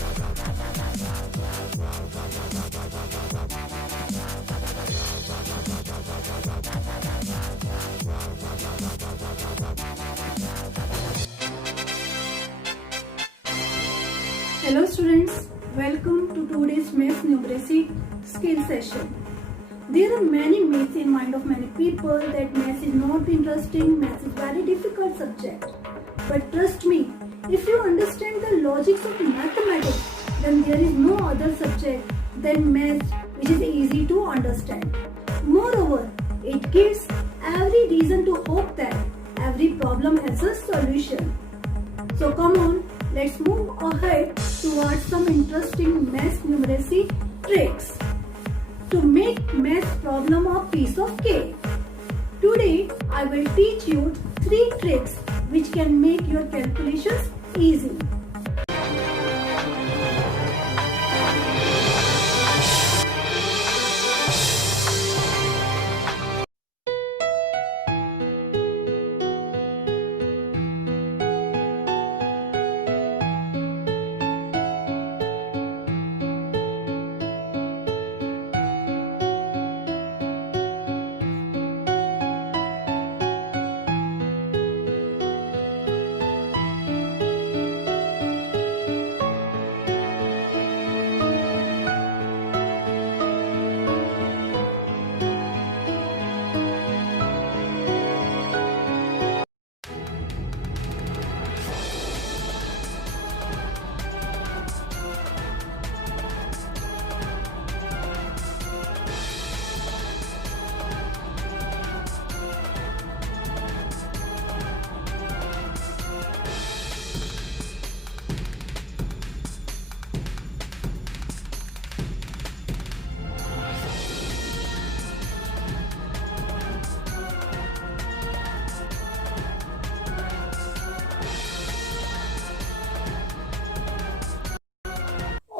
Hello students, welcome to today's Maths Numeracy skill session. There are many myths in mind of many people that maths is not interesting, maths is very difficult subject. But trust me, if you understand the logics of mathematics, then there is no other subject than maths which is easy to understand. Moreover, it gives every reason to hope that every problem has a solution. So come on, let's move ahead towards some interesting maths numeracy tricks to make maths problem a piece of cake. Today I will teach you 3 tricks which can make your calculations easy.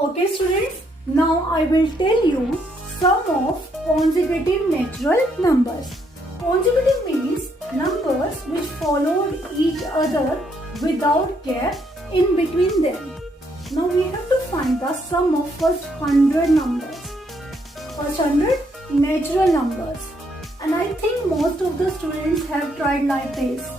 Okay students, now I will tell you sum of consecutive natural numbers. Consecutive means numbers which followed each other without gap in between them. Now we have to find the sum of first 100 numbers. First 100 natural numbers. And I think most of the students have tried like this.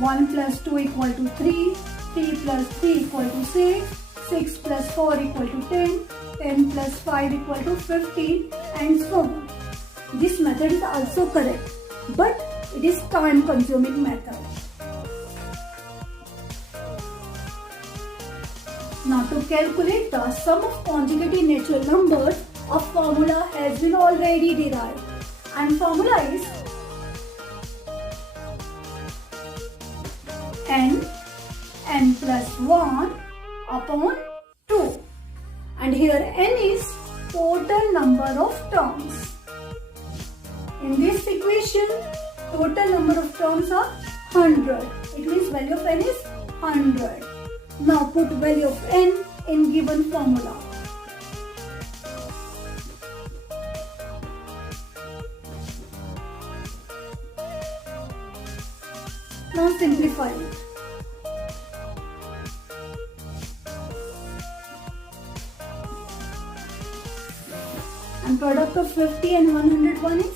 1 plus 2 equal to 3, 3 plus 3 equal to 6, 6 plus 4 equal to 10, 10 plus 5 equal to 15 and so on. This method is also correct, but it is time consuming method. Now to calculate the sum of consecutive natural numbers, a formula has been already derived, and formula is n plus 1 upon 2, and here n is total number of terms. In this equation, total number of terms are 100. It means value of n is 100. Now put value of n in given formula. Now simplify it. And product of 50 and 101 is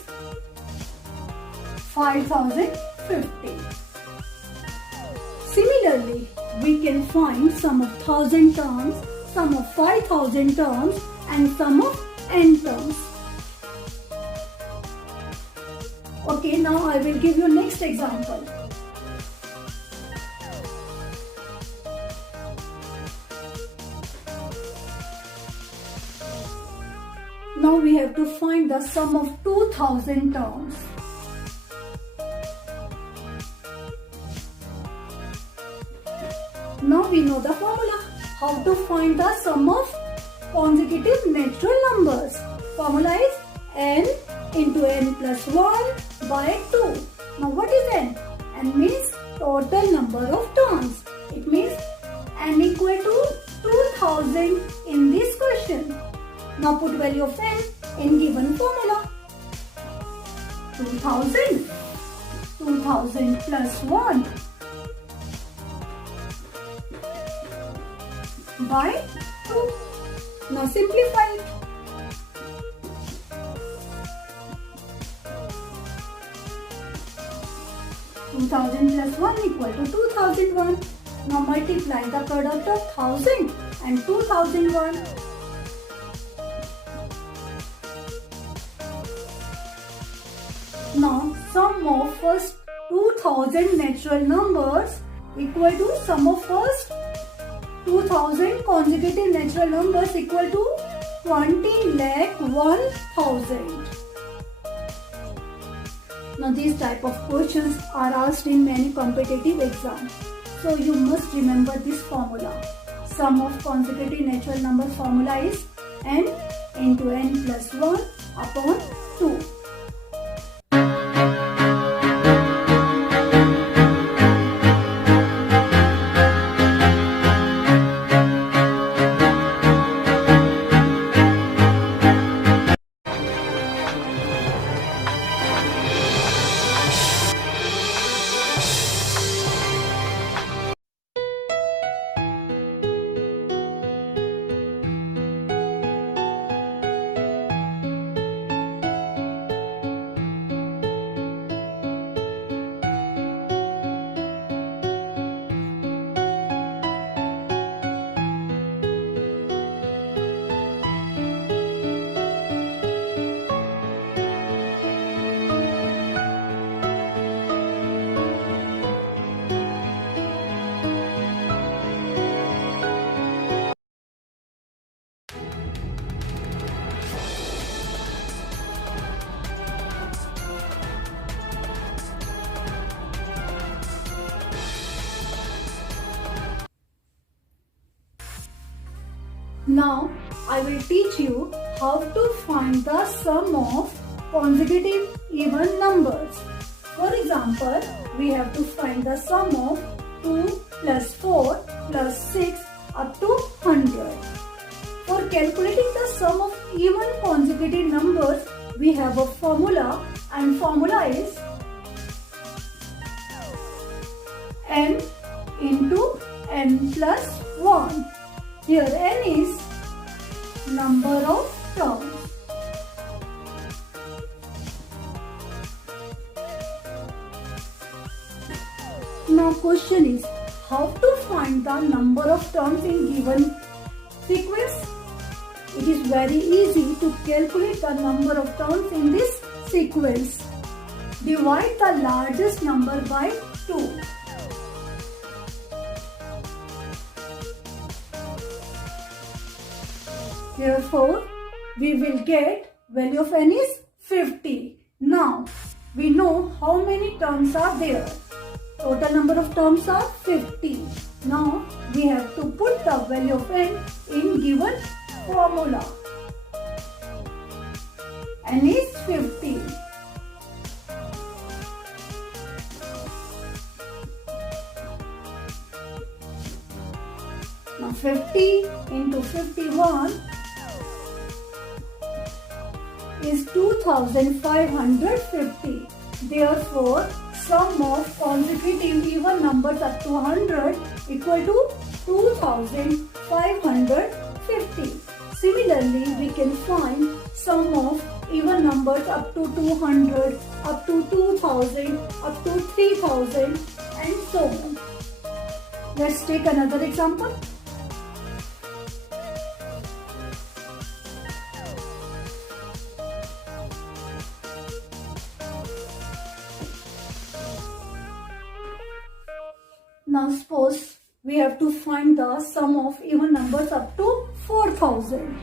5050. Similarly, we can find sum of 1000 terms, sum of 5000 terms and sum of n terms. Okay, now I will give you next example. Now we have to find the sum of 2000 terms. Now we know the formula. How to find the sum of consecutive natural numbers? Formula is n into n plus 1 by 2. Now what is n? N means total number of terms. It means n equal to 2000 in this question. Now put value of n in given formula. 2000. 2000 plus 1 by 2. Now simplify it. 2000 plus 1 equal to 2001. Now multiply the product of 1000 and 2001. Now sum of first 2000 natural numbers equal to sum of first 2000 consecutive natural numbers equal to 20 lakh 1000. Now these type of questions are asked in many competitive exams. So you must remember this formula. Sum of consecutive natural number formula is n into n plus 1 upon 2. Now I will teach you how to find the sum of consecutive even numbers. For example, we have to find the sum of 2 plus 4 plus 6 up to 100. For calculating the sum of even consecutive numbers, we have a formula, and formula is n into n plus 1. Here n is number of terms. Now question is how to find the number of terms in given sequence. It is very easy to calculate the number of terms in this sequence. Divide the largest number by 2. Therefore, we will get value of n is 50. Now, we know how many terms are there. Total number of terms are 50. Now, we have to put the value of n in given formula. N is 50. Now, 50 into 51 is 2550. Therefore, sum of consecutive even numbers up to 100 equal to 2550. Similarly, we can find sum of even numbers up to 200, up to 2000, up to 3000 and so on. Let's take another example. Now suppose we have to find the sum of even numbers up to 4000.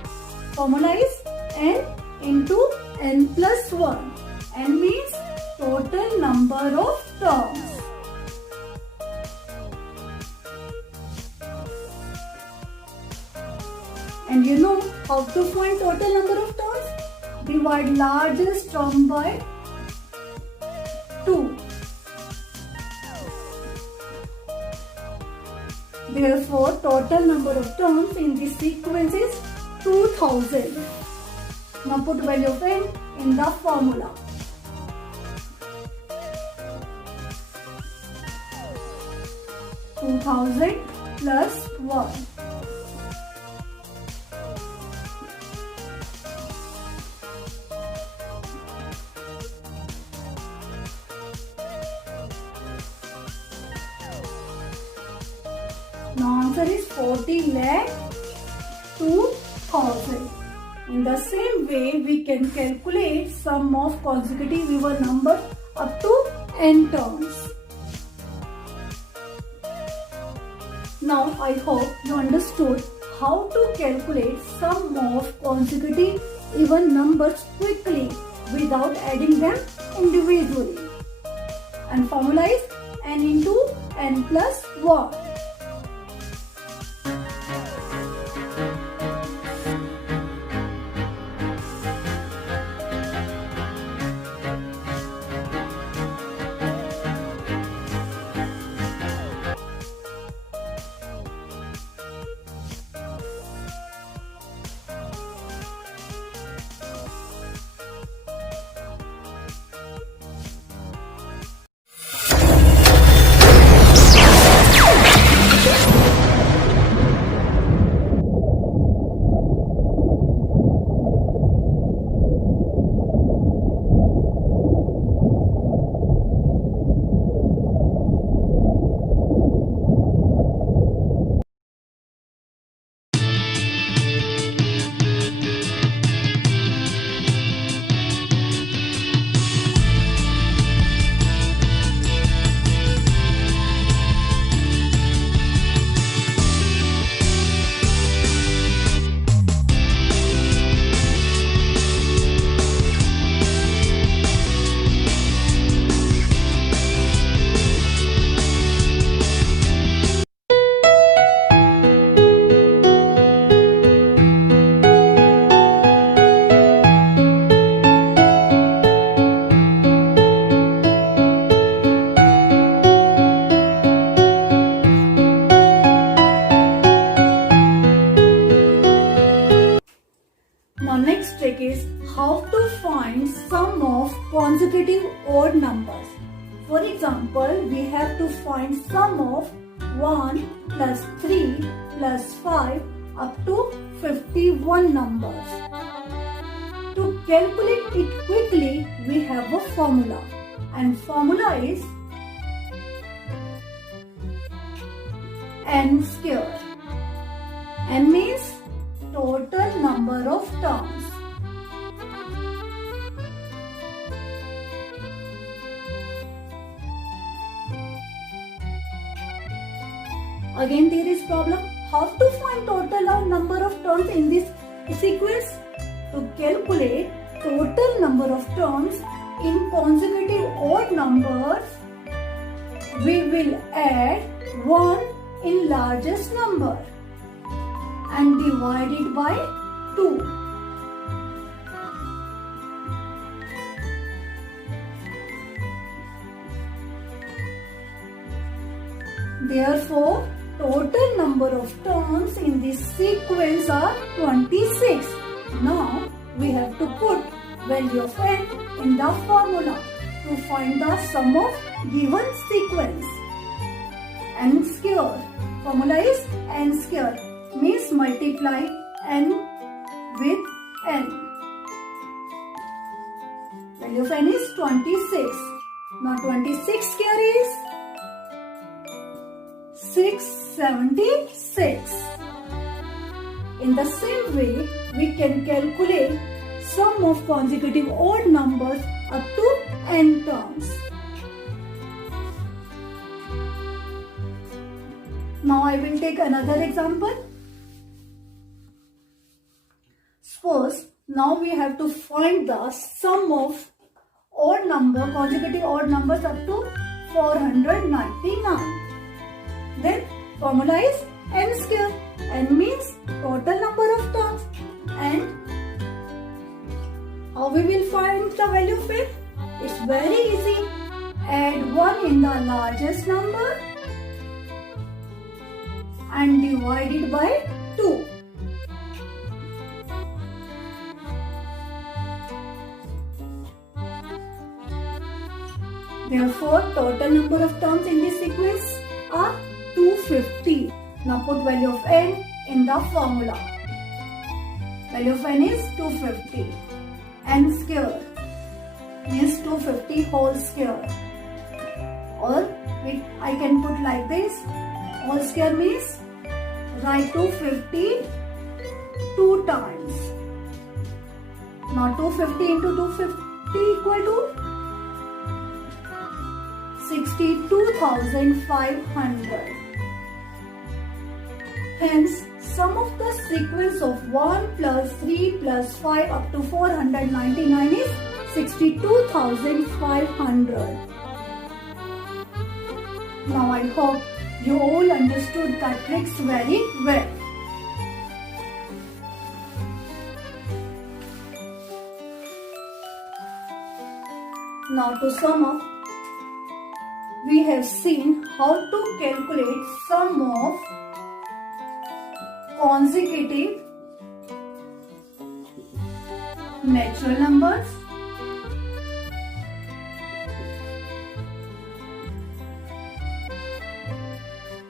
Formula is n into n plus 1. N means total number of terms. And you know how to find total number of terms? Divide largest term by 2. Therefore, total number of terms in this sequence is 2000. Now put value of n in the formula. 2000 plus 1. Now answer is 40 lakh 2000. In the same way, we can calculate sum of consecutive even numbers up to n terms. Now I hope you understood how to calculate sum of consecutive even numbers quickly without adding them individually. And formula is n into n plus 1. Now next trick is how to find sum of consecutive odd numbers. For example, we have to find sum of 1 plus 3 plus 5 up to 51 numbers. To calculate it quickly, we have a formula, and formula is n square. N means total number of terms. Again there is problem. How to find total number of terms in this sequence? To calculate total number of terms in consecutive odd numbers, we will add 1 in largest number and divide it by 2. Therefore, total number of terms in this sequence are 26. Now, we have to put value of n in the formula to find the sum of given sequence. N square. Formula is n square. Means multiply n with n. Value of n is 26. Now 26 square is 676. In the same way, we can calculate sum of consecutive odd numbers up to n terms. Now I will take another example. Suppose now we have to find the sum of consecutive odd numbers up to 499. Then formula is n square. N means total number of terms. And how we will find the value of n? It's very easy. Add 1 in the largest number and divide it by 2. Therefore, total number of terms in this sequence are 250. Now put value of n in the formula. Value of n is 250. N square means 250 whole square. Or I can put like this. Whole square means write 250 2 times. Now 250 into 250 equal to 62,500. Hence, sum of the sequence of 1 plus 3 plus 5 up to 499 is 62,500. Now I hope you all understood the tricks very well. Now to sum up, we have seen how to calculate sum of consecutive natural numbers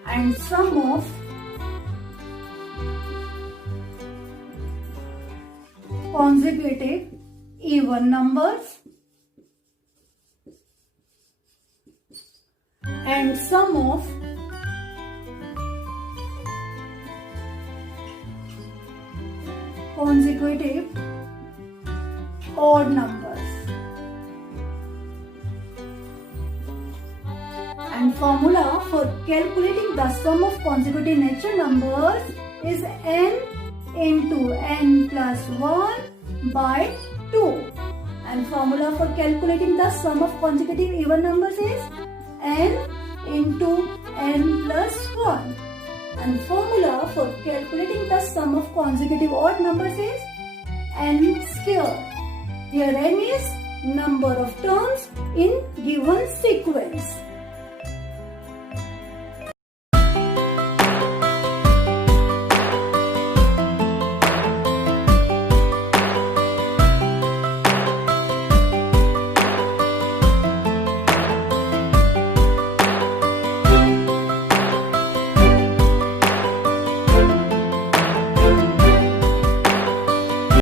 and sum of consecutive even numbers and sum of consecutive odd numbers. And formula for calculating the sum of consecutive natural numbers is n into n plus 1 by 2. And formula for calculating the sum of consecutive even numbers is n into n plus 1. And formula for calculating the sum of consecutive odd numbers is n square. Here n is number of terms in given sequence.